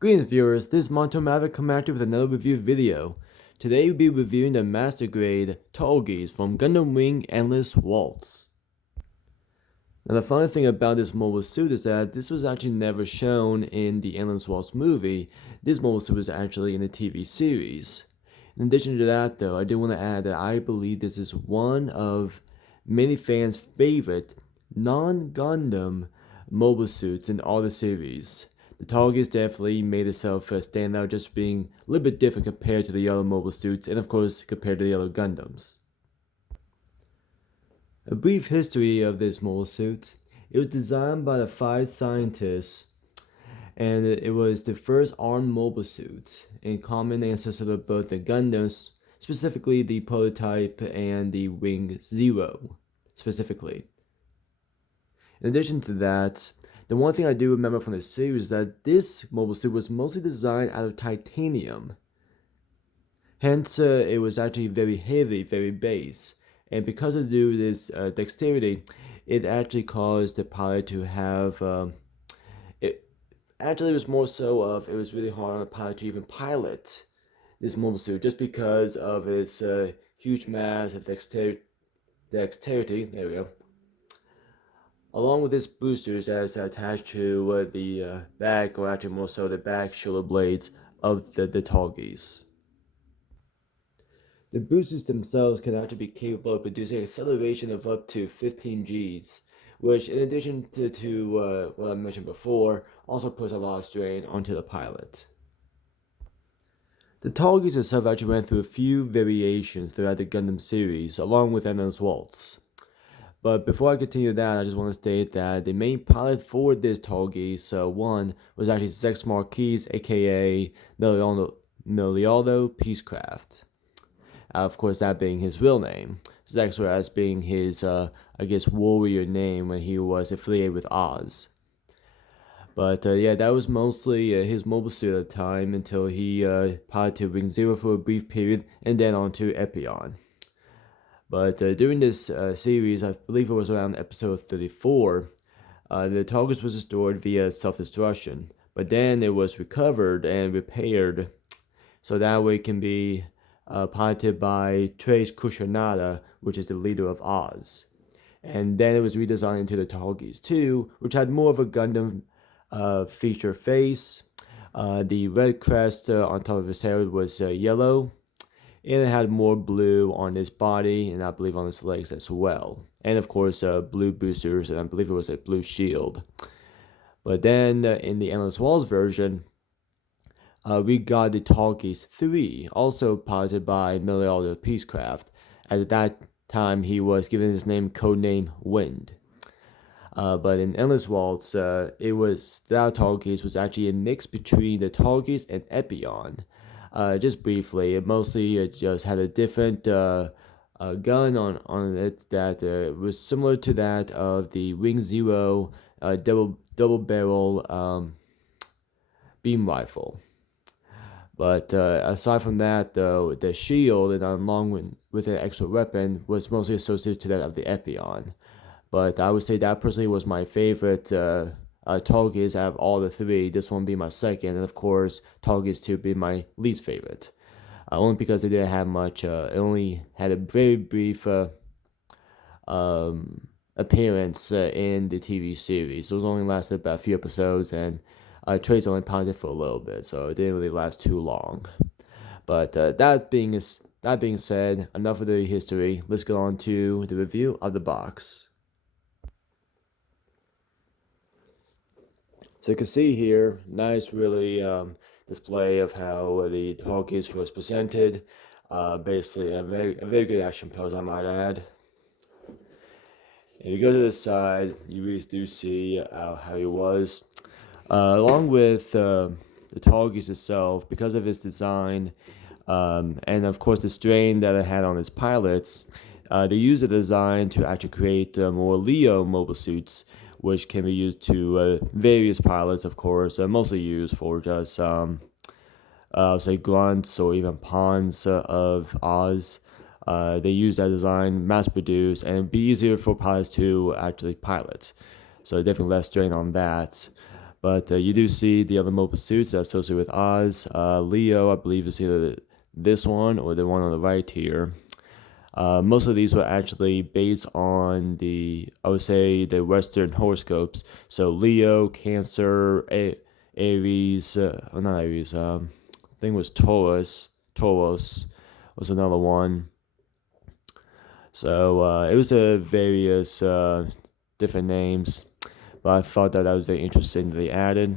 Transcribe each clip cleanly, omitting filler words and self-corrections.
Greetings viewers, this is Monto Maverick coming at you with another review video. Today we'll be reviewing the Master Grade Tallgeese from Gundam Wing Endless Waltz. Now the funny thing about this mobile suit is that this was actually never shown in the Endless Waltz movie. This mobile suit was actually in the TV series. In addition to that though, I do want to add that I believe this is one of many fans' favorite non-Gundam mobile suits in all the series. The Tallgeese definitely made itself stand out just being a little bit different compared to the other mobile suits and of course compared to the other Gundams. A brief history of this mobile suit. It was designed by the 5 scientists and it was the first armed mobile suit and common ancestor of both the Gundams, specifically the prototype and the Wing Zero specifically. In addition to that, the one thing I do remember from the series is that this mobile suit was mostly designed out of titanium. Hence, it was actually very heavy, very base. And because of this dexterity, it actually caused the pilot to have... it was more so of it was really hard on the pilot to even pilot this mobile suit just because of its huge mass and dexterity. There we go. Along with its boosters that's attached to the back, or actually more so the back shoulder blades of the Tallgeese. The boosters themselves can actually be capable of producing acceleration of up to 15 Gs, which in addition to what I mentioned before, also puts a lot of strain onto the pilot. The Tallgeese itself actually went through a few variations throughout the Gundam series, along with Endless Waltz. But before I continue that, I just want to state that the main pilot for this Tallgeese one was actually Zechs Merquise, aka Milliardo Peacecraft. Of course, that being his real name. Zechs as being his, warrior name when he was affiliated with Oz. But yeah, that was mostly his mobile suit at the time until he piloted Wing Zero for a brief period and then on to Epion. But during this series, I believe it was around episode 34, the Tallgeese was destroyed via self-destruction. But then it was recovered and repaired so that way it can be piloted by Treize Khushrenada, which is the leader of Oz. And then it was redesigned into the Tallgeese 2, which had more of a Gundam feature face. The red crest on top of his head was yellow. And it had more blue on his body and I believe on his legs as well. And of course, blue boosters, and I believe it was a blue shield. But then in the Endless Waltz version, we got the Tallgeese 3, also piloted by Milliardo Peacecraft. At that time, he was given his codename Wind. But in Endless Waltz, that Tallgeese was actually a mix between the Tallgeese and Epion. Just briefly, it mostly just had a different gun on it that was similar to that of the Wing Zero double barrel beam rifle. But aside from that, though, the shield and along with an extra weapon was mostly associated to that of the Epion. But I would say that personally was my favorite Tallgeese out of all the three. This one being my second, and of course Tallgeese 2 being my least favorite. Only because they didn't have much. It only had a very brief appearance in the TV series. It was only lasted about a few episodes, and Treize only piloted for a little bit, so it didn't really last too long. But that being said, enough of the history. Let's go on to the review of the box. So you can see here, nice really display of how the Tallgeese was presented. Basically a very good action pose, I might add. If you go to the side, you really do see how he was. Along with the Tallgeese itself, because of its design, and of course the strain that it had on its pilots, they used the design to actually create more Leo mobile suits, which can be used to various pilots, of course, mostly used for just, say, grunts or even pawns of Oz. They use that design, mass-produced, and it'd be easier for pilots to actually pilot. So definitely less strain on that. But you do see the other mobile suits that associated with Oz. Leo, I believe, is either this one or the one on the right here. Most of these were actually based on I would say, the Western horoscopes. So Leo, Cancer, Aries, not Aries, I think it was Taurus. Taurus was another one. So it was various different names, but I thought that was very interesting that they added.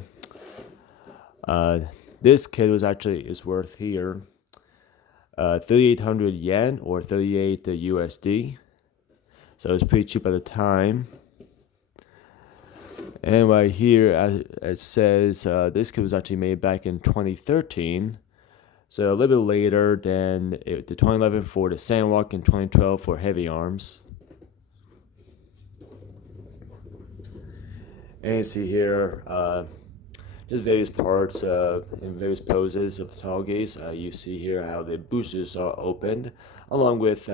This kit is worth here 3,800 yen or 38 USD. So it's pretty cheap at the time. And right here, as it says, this kit was actually made back in 2013. So a little bit later than the 2011 for the Sandwalk and 2012 for Heavy Arms. And you see here, just various parts in various poses of the Tallgeese. You see here how the boosters are opened, along with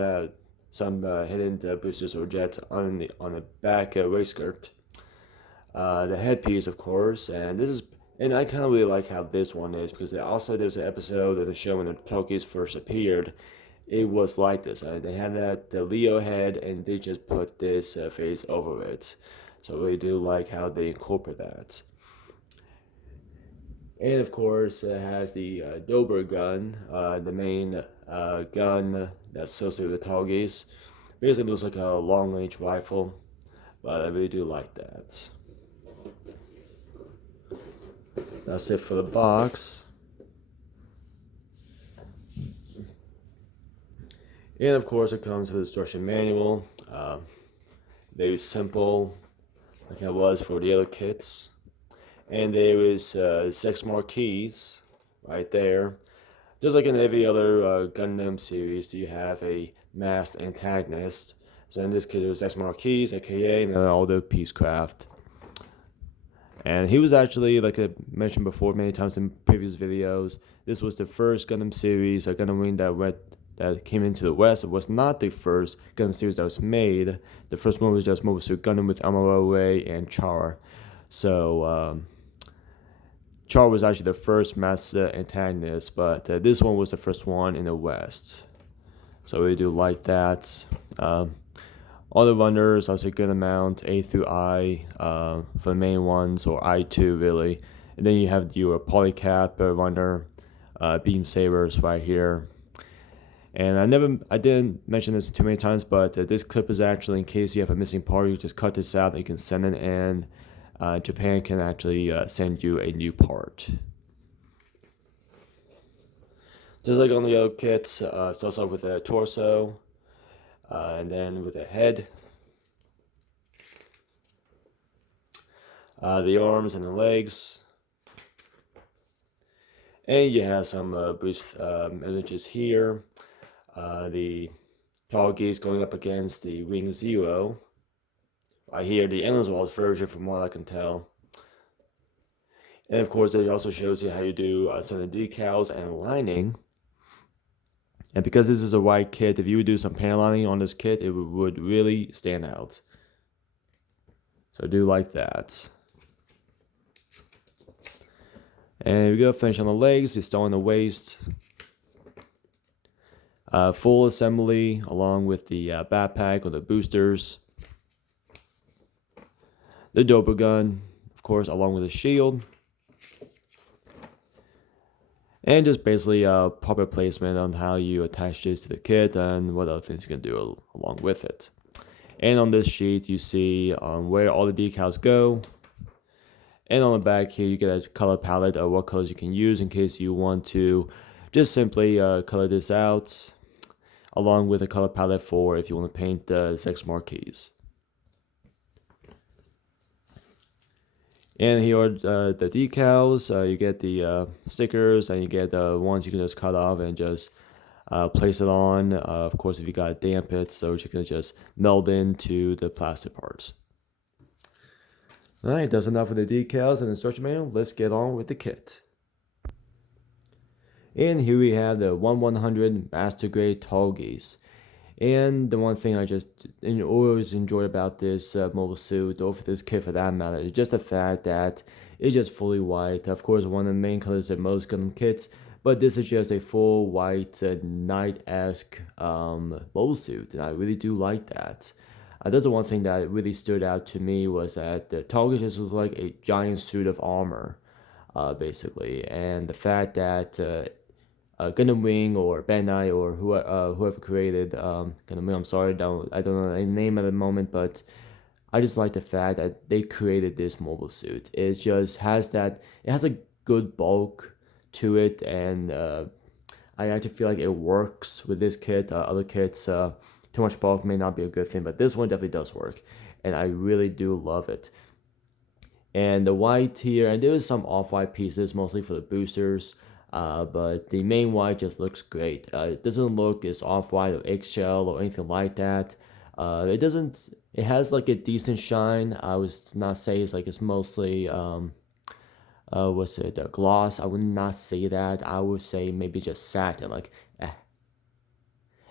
some hidden boosters or jets on the back waistskirt. The headpiece, of course, and I kind of really like how this one is, because there's an episode of the show when the Tallgeese first appeared. It was like this. They had the Leo head, and they just put this face over it. So I really do like how they incorporate that. And of course, it has the Dober gun, the main gun that's associated with the Tallgeese. Basically, looks like a long-range rifle, but I really do like that. That's it for the box. And of course, it comes with a instruction manual. Very simple, like it was for the other kits. And there is Zechs Merquise right there. Just like in every other Gundam series, you have a masked antagonist. So in this case, it was Zechs Merquise, aka Milliardo Peacecraft. And he was actually, like I mentioned before many times in previous videos, this was the first Gundam series, a Gundam Wing that came into the West. It was not the first Gundam series that was made. The first one was just Mobile Suit Gundam with Amuro and Char. So Char was actually the first master antagonist, but this one was the first one in the West. So we do like that. All the runners, I would say good amount, A through I for the main ones, or I2 really. And then you have your Polycap runner, Beam Sabers right here. And I didn't mention this too many times, but this clip is actually in case you have a missing part. You just cut this out and you can send it, and Japan can actually send you a new part. Just like on the other kits, it starts off with a torso, and then with a head, the arms and the legs, and you have some brief images here. The Tallgeese going up against the Wing Zero. Right here, the Endless Waltz version, from what I can tell. And of course, it also shows you how you do some of the decals and lining. And because this is a white kit, if you would do some panel lining on this kit, it would really stand out. So I do like that. And we go finish on the legs. It's still on the waist. Full assembly along with the backpack or the boosters. The Dober gun, of course, along with the shield. And just basically proper placement on how you attach this to the kit and what other things you can do along with it. And on this sheet, you see where all the decals go. And on the back here, you get a color palette of what colors you can use in case you want to just simply color this out, along with a color palette for if you want to paint the Zechs Merquise. And here are the decals. You get the stickers, and you get the ones you can just cut off and just place it on. Of course, if you got to damp it, so you can just meld into the plastic parts. Alright, that's enough of the decals and instruction manual. Let's get on with the kit. And here we have the 1100 Master Grade Tallgeese. And the one thing I just always enjoy about this mobile suit, or for this kit for that matter, is just the fact that It's just fully white. Of course, one of the main colors in most Gundam kits, but this is just a full white knight-esque mobile suit, and I really do like that. That's the one thing that really stood out to me was that the Tallgeese just was like a giant suit of armor, basically, and the fact that Gundam Wing or Bandai or whoever created Gundam Wing, I'm sorry, I don't know the name at the moment, but I just like the fact that they created this mobile suit. It just has that, it has a good bulk to it, and I actually feel like it works with this kit. Other kits, too much bulk may not be a good thing, but this one definitely does work, and I really do love it. And the white here, and there is some off-white pieces, mostly for the boosters, but the main white just looks great. It doesn't look as off-white or eggshell or anything like that. It has like a decent shine. I would not say it's like it's mostly, what's it, gloss. I would not say that. I would say maybe just satin, like,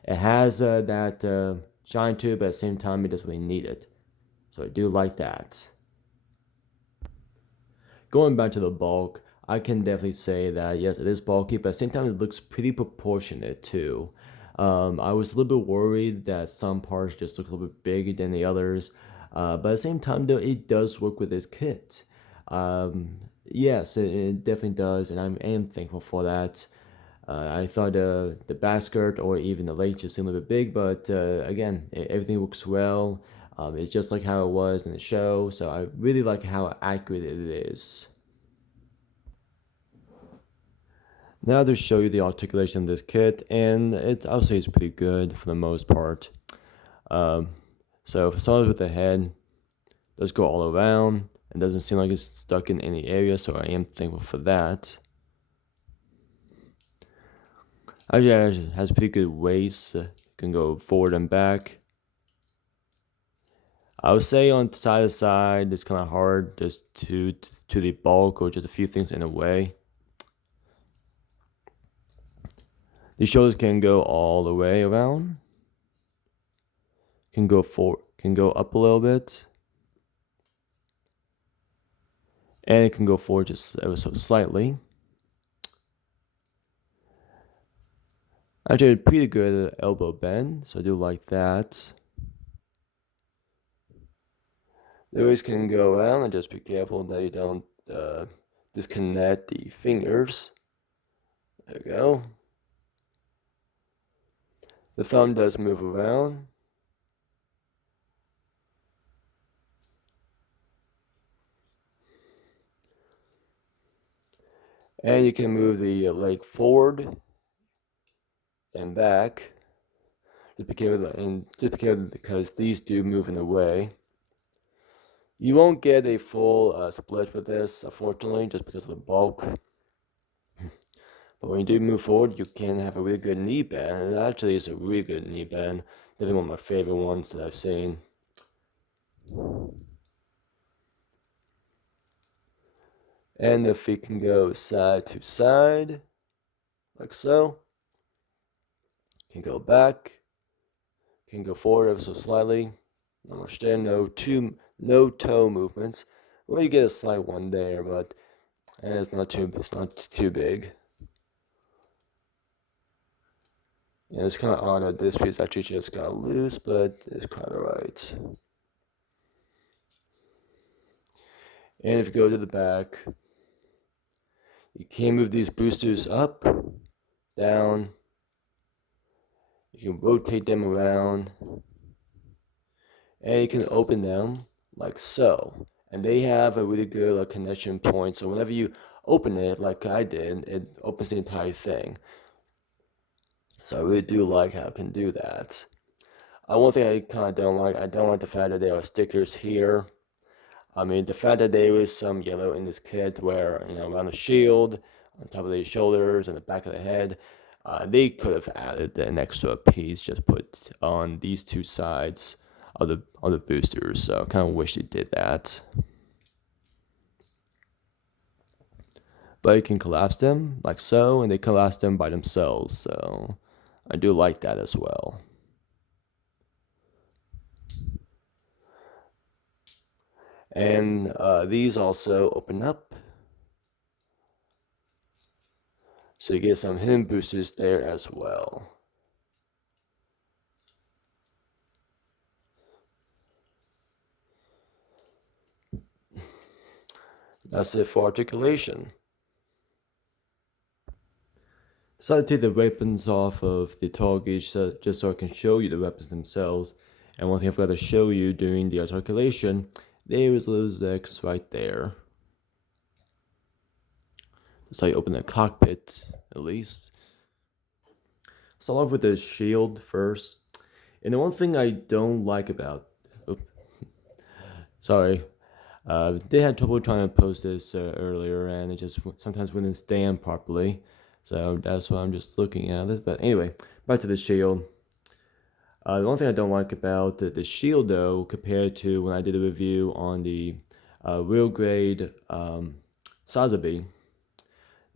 It has that shine to it, but at the same time, it doesn't really need it. So I do like that. Going back to the bulk, I can definitely say that yes, it is bulky, but at the same time, it looks pretty proportionate too. I was a little bit worried that some parts just look a little bit bigger than the others, but at the same time, though, it does work with this kit. Yes, it definitely does, and I am thankful for that. I thought the back skirt or even the legs just seemed a little bit big, but again, everything works well. It's just like how it was in the show, so I really like how accurate it is. Now to show you the articulation of this kit, and I'll say it's pretty good for the most part. So if it starts with the head, does go all around, and doesn't seem like it's stuck in any area, so I am thankful for that. Actually, it has pretty good waist, can go forward and back. I would say on side to side, it's kind of hard just to the bulk or just a few things in the way. These shoulders can go all the way around. Can go up a little bit. And it can go forward just ever so slightly. Actually, pretty good elbow bend, so I do like that. The waist can go around, and just be careful that you don't disconnect the fingers. There we go. The thumb does move around. And you can move the leg forward and back. Just be careful because these do move in the way. You won't get a full split with this, unfortunately, just because of the bulk. But when you do move forward, you can have a really good knee bend. And it actually is a really good knee bend. Definitely one of my favorite ones that I've seen. And the feet can go side to side, like so. Can go back. Can go forward ever so slightly. Understand, no toe movements. Well, you get a slight one there, but it's not too big. Yeah, it's kind of odd that this piece actually just got loose, but it's quite alright. And if you go to the back, you can move these boosters up, down. You can rotate them around, and you can open them like so. And they have a really good connection point, so whenever you open it, like I did, it opens the entire thing. So I really do like how it can do that. One thing I kind of don't like the fact that there are stickers here. I mean, the fact that there is some yellow in this kit where, around the shield, on top of the shoulders, and the back of the head, they could have added an extra piece, just put on these two sides of the boosters. So I kind of wish they did that. But you can collapse them like so, and they collapse them by themselves. So I do like that as well. And these also open up, so you get some hidden boosters there as well. That's it for articulation. Decided to take the weapons off of the Tallgeese just so I can show you the weapons themselves. And one thing I forgot to show you during the articulation, there is little Zechs right there. That's how you open the cockpit, at least. Start off with the shield first. And the one thing I don't like about... sorry. They had trouble trying to post this earlier, and it just sometimes wouldn't stand properly. So that's why I'm just looking at it. But anyway, back to the shield. The one thing I don't like about the shield, though, compared to when I did a review on the real grade Sazabi.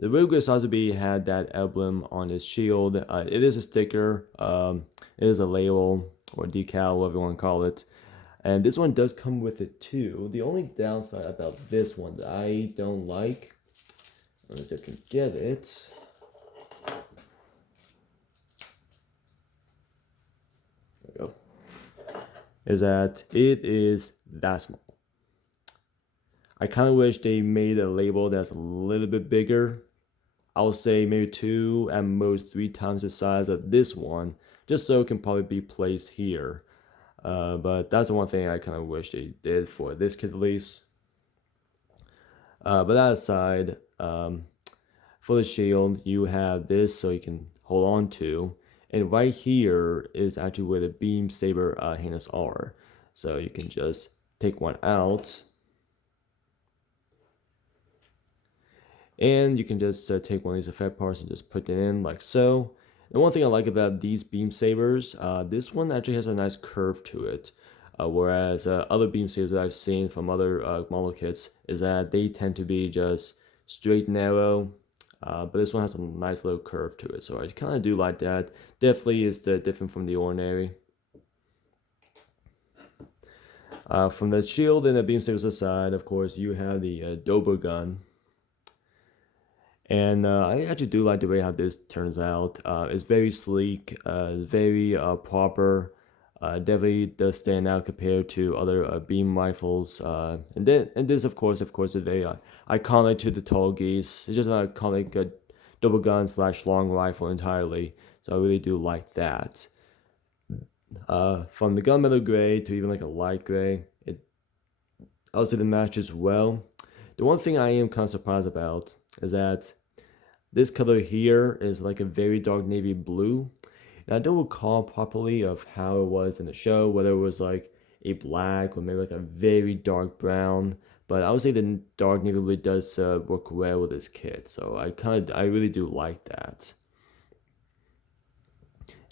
The real grade Sazabi had that emblem on his shield. It is a sticker. It is a label or decal, whatever you want to call it. And this one does come with it too. The only downside about this one that I don't like, unless I can get it, there we go, is that it is that small. I kind of wish they made a label that's a little bit bigger. I would say maybe 2, at most 3 times the size of this one, just so it can probably be placed here. But that's the one thing I kind of wish they did for this kit at least. But that aside, for the shield, you have this so you can hold on to. And right here is actually where the beam saber handles are. So you can just take one out. And you can just take one of these effect parts and just put it in like so. The one thing I like about these beam sabers, this one actually has a nice curve to it. Whereas other beam sabers that I've seen from other model kits is that they tend to be just straight and narrow. But this one has a nice little curve to it. So I kind of do like that. Definitely is different from the ordinary. From the shield and the beam sabers aside, of course, you have the Dober gun. And I actually do like the way how this turns out. It's very sleek, very proper. Definitely does stand out compared to other beam rifles. And this, of course, is very iconic to the Tallgeese. It's just an iconic double gun / long rifle entirely. So I really do like that. From the gunmetal gray to even like a light gray, I would say the matches well. The one thing I am kind of surprised about is that this color here is like a very dark navy blue. And I don't recall properly of how it was in the show, whether it was like a black or maybe like a very dark brown. But I would say the dark navy blue does work well with this kit. So I really do like that.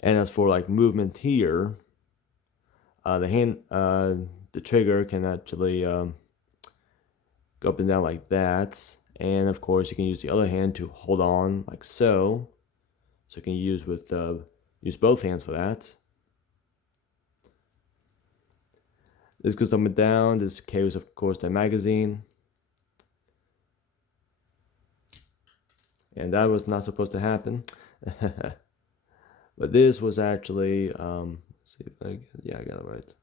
And as for like movement here, the trigger can actually go up and down like that. And of course, you can use the other hand to hold on like so. So you can use both hands for that. This goes up and down. This carries, of course, the magazine. And that was not supposed to happen. But this was actually, let's see if I got it right.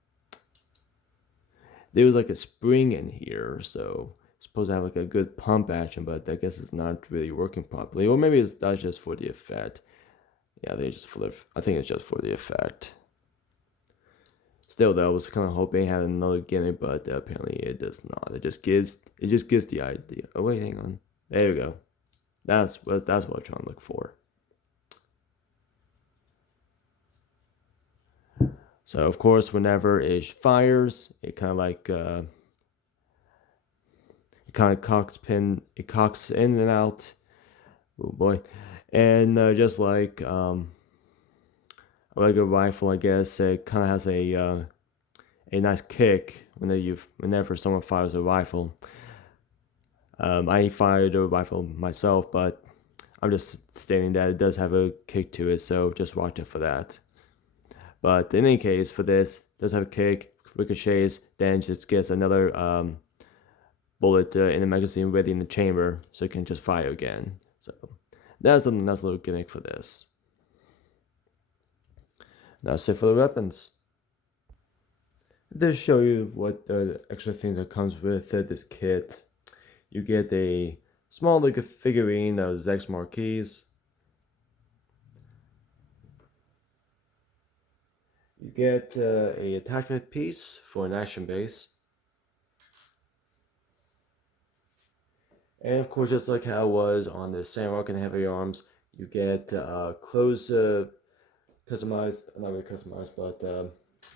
There was like a spring in here, so supposed to have like a good pump action, but I guess it's not really working properly, or maybe that's just for the effect. Yeah, I think it's just for the effect. Still, though, I was kind of hoping it had another gimmick, but apparently it does not. It just gives the idea. Oh wait, hang on. There we go. That's what I'm trying to look for. So of course, whenever it fires, it kind of like cocks in and out. Oh boy. And just like a regular rifle, I guess it kind of has a nice kick whenever someone fires a rifle. I fired a rifle myself, but I'm just stating that it does have a kick to it, so just watch it for that. But in any case, for this, it does have a kick, ricochets, then just gets another bullet in the magazine ready in the chamber so it can just fire again. So that's a nice little gimmick for this. That's it for the weapons. To show you what extra things that comes with this kit, you get a small little figurine of Zechs Merquise. You get a attachment piece for an action base. And of course, just like how it was on the Sandrock and Heavy Arms, you get closed, customized, not really customized, but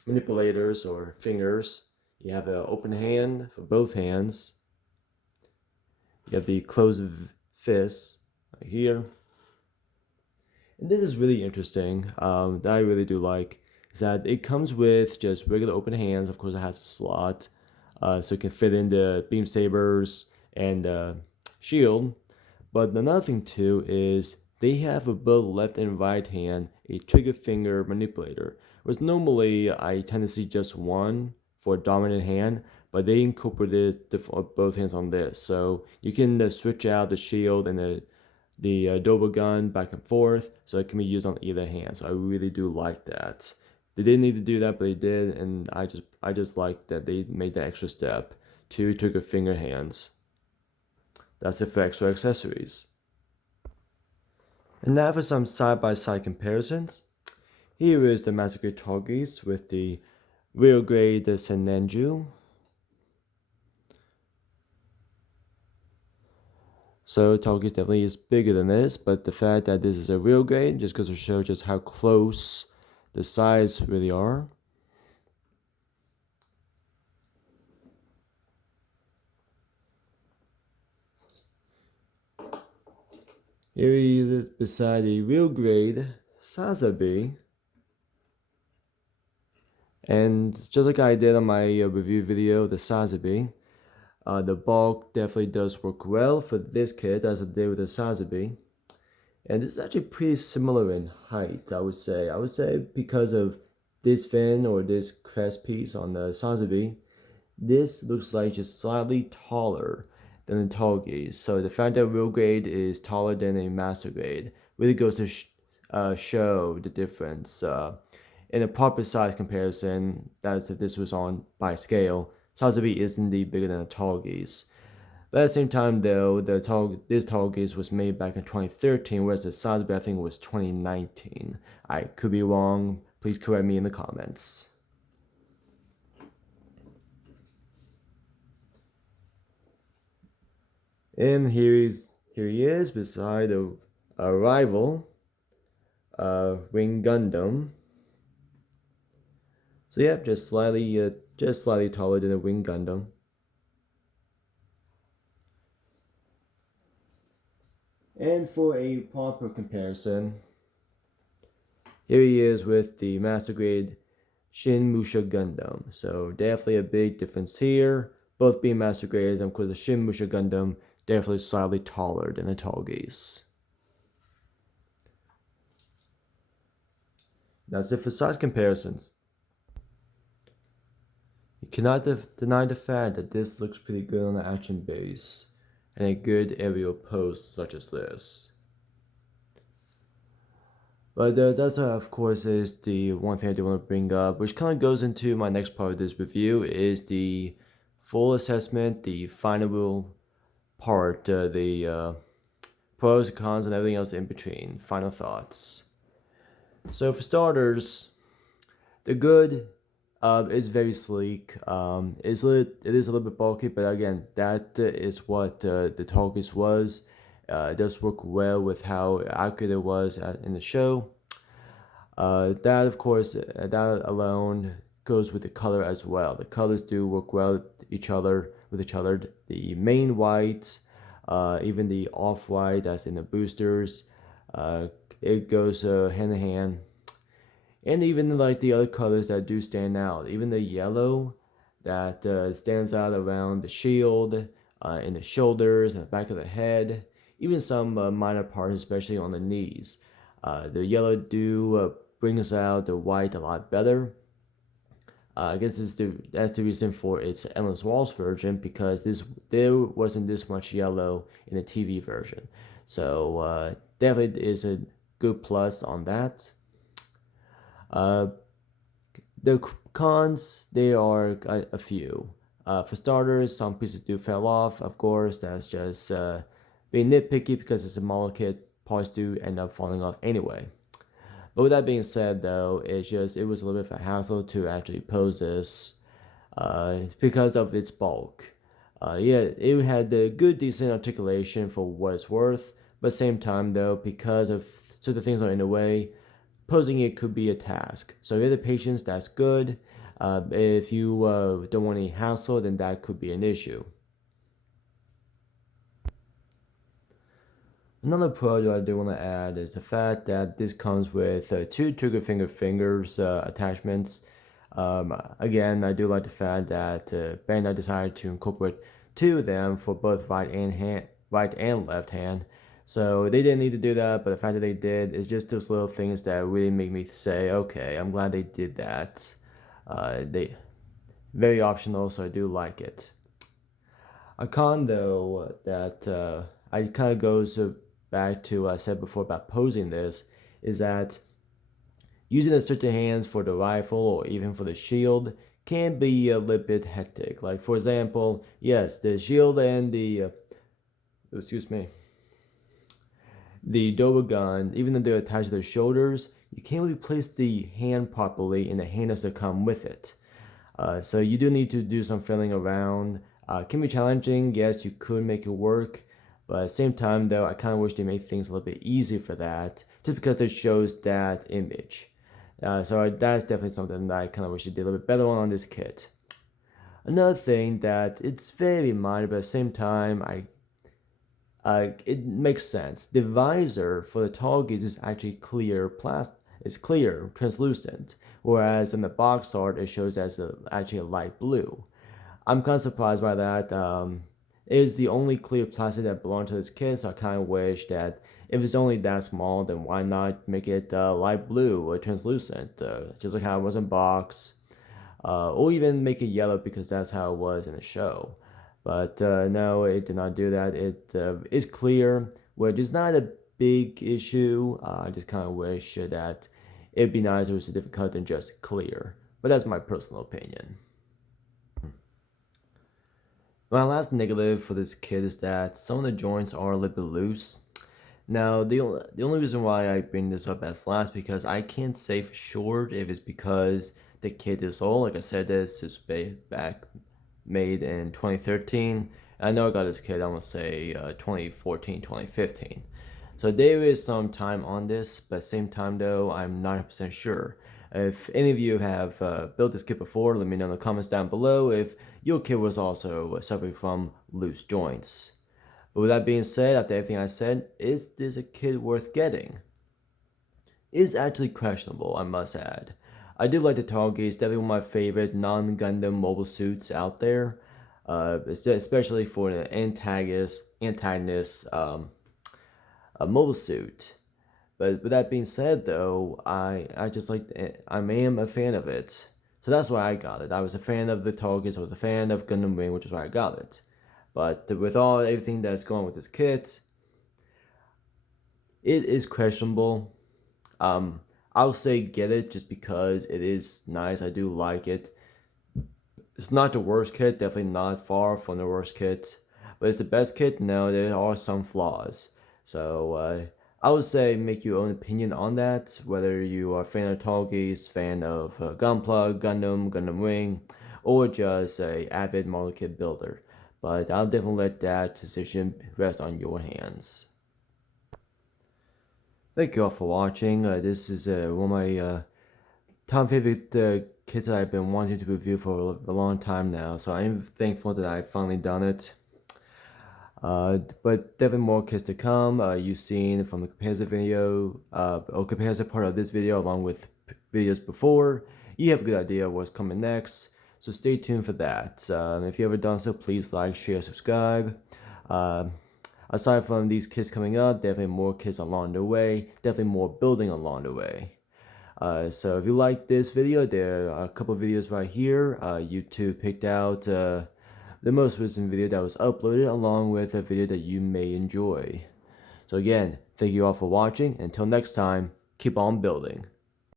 manipulators or fingers. You have an open hand for both hands. You have the closed fist right here. And this is really interesting, that I really do like, is that it comes with just regular open hands. Of course, it has a slot, so it can fit in the beam sabers and shield. But another thing too is they have for both left and right hand a trigger finger manipulator. Whereas normally I tend to see just one for a dominant hand, but they incorporated both hands on this, so you can switch out the shield and the double gun back and forth, so it can be used on either hand. So I really do like that. They didn't need to do that, but they did, and I just like that they made that extra step. 2 trigger finger hands. That's it for extra accessories. And now for some side-by-side comparisons. Here is the Master Grade Tallgeese with the real grade Senenju. So Tallgeese definitely is bigger than this, but the fact that this is a real grade just goes to show just how close the sides really are. Here he is beside a real grade Sazabi. And just like I did on my review video, the Sazabi, the bulk definitely does work well for this kit as it did with the Sazabi. And this is actually pretty similar in height, I would say. I would say because of this fin or this crest piece on the Sazabi, this looks like just slightly taller than the Tallgeese. So the fact that real grade is taller than a master grade really goes to show the difference. In a proper size comparison, that's if this was on by scale, Sazabi is indeed bigger than a Tallgeese. But at the same time, though, this Tallgeese was made back in 2013, whereas the Sazabi I think was 2019. I could be wrong. Please correct me in the comments. And here he is beside a rival, Wing Gundam. So yeah, just slightly taller than a Wing Gundam. And for a proper comparison, here he is with the Master Grade Shin Musha Gundam. So definitely a big difference here. Both being Master Grades, and of course the Shin Musha Gundam definitely slightly taller than the Tallgeese. That's it for size comparisons. You cannot deny the fact that this looks pretty good on the action base and a good aerial pose such as this. But that of course is the one thing I do want to bring up, which kind of goes into my next part of this review, is the full assessment, the final part, the pros and cons and everything else in between, final thoughts. So for starters, the good is very sleek. It is a little bit bulky, but again, that is what the Tallgeese was. It does work well with how accurate it was in the show. That of course, that alone goes with the color as well. The colors do work well with each other. The main white, even the off-white that's in the boosters, it goes hand in hand. And even like the other colors that do stand out, even the yellow that stands out around the shield, in the shoulders, and the back of the head, even some minor parts, especially on the knees. The yellow do brings out the white a lot better. I guess that's the reason for its Endless Waltz version, because there wasn't this much yellow in the TV version. So definitely is a good plus on that. Uh, the cons, there are a few. For starters, some pieces do fell off. Of course, that's just being nitpicky because it's a model kit. Parts do end up falling off anyway. But with that being said, though, it was a little bit of a hassle to actually pose this because of its bulk. Yeah, it had the good, decent articulation for what it's worth, but at the same time, though, because of certain things are in the way, posing it could be a task. So if you have the patience, that's good. If you don't want any hassle, then that could be an issue. Another pro that I do want to add is the fact that this comes with two trigger finger fingers attachments. Again, I do like the fact that Bandai decided to incorporate two of them for both right and left hand. So they didn't need to do that, but the fact that they did is just those little things that really make me say, okay, I'm glad they did that. They very optional, so I do like it. A con though that I kind of goes back to what I said before about posing this is that using the certain hands for the rifle or even for the shield can be a little bit hectic. Like for example, yes, the shield and the double gun, even though they're attached to their shoulders, you can't really place the hand properly in the handles that come with it. So you do need to do some filling around. Can be challenging. Yes, you could make it work, but at the same time, though, I kind of wish they made things a little bit easier for that, just because it shows that image. So that's definitely something that I kind of wish they did a little bit better on this kit. Another thing that it's very minor, but at the same time, it makes sense. The visor for the Tallgeese is actually clear translucent, whereas in the box art it shows as actually a light blue. I'm kind of surprised by that. It is the only clear plastic that belonged to this kit, so I kind of wish that if it's only that small, then why not make it light blue or translucent, just like how it was in box, or even make it yellow because that's how it was in the show. But no, it did not do that. It is clear, which is not a big issue. I just kind of wish that it'd be nice if it was a different color than just clear. But that's my personal opinion. My last negative for this kit is that some of the joints are a little bit loose. Now, the only reason why I bring this up as last because I can't say for sure if it's because the kit is old. Like I said, this is back made in 2013. I know I got this kit, I want to say 2014, 2015. So there is some time on this, but at the same time though, I'm 90% sure. If any of you have built this kit before, let me know in the comments down below if your kit was also suffering from loose joints. But with that being said, after everything I said, is this a kit worth getting? It's actually questionable, I must add. I do like the Tallgeese, definitely one of my favorite non-Gundam mobile suits out there. Especially for an antagonist a mobile suit. But with that being said, though, I just like I am a fan of it, so that's why I got it. I was a fan of the Tallgeese, I was a fan of Gundam Wing, which is why I got it. But with everything that's going on with this kit, it is questionable. I'll say get it just because it is nice. I do like it. It's not the worst kit, definitely not far from the worst kit. But it's the best kit? No, there are some flaws. So I would say make your own opinion on that, whether you are a fan of Tallgeese, fan of Gunpla, Gundam, Gundam Wing, or just a avid model kit builder. But I'll definitely let that decision rest on your hands. Thank you all for watching. This is one of my top favorite kits that I've been wanting to review for a long time now, so I'm thankful that I've finally done it. But definitely more kits to come. You've seen from the comparison video, or comparison part of this video along with videos before. You have a good idea of what's coming next, so stay tuned for that. If you haven't done so, please like, share, subscribe. Aside from these kits coming up, definitely more kits along the way, definitely more building along the way. So if you like this video, there are a couple of videos right here. YouTube picked out the most recent video that was uploaded, along with a video that you may enjoy. So again, thank you all for watching. Until next time, keep on building.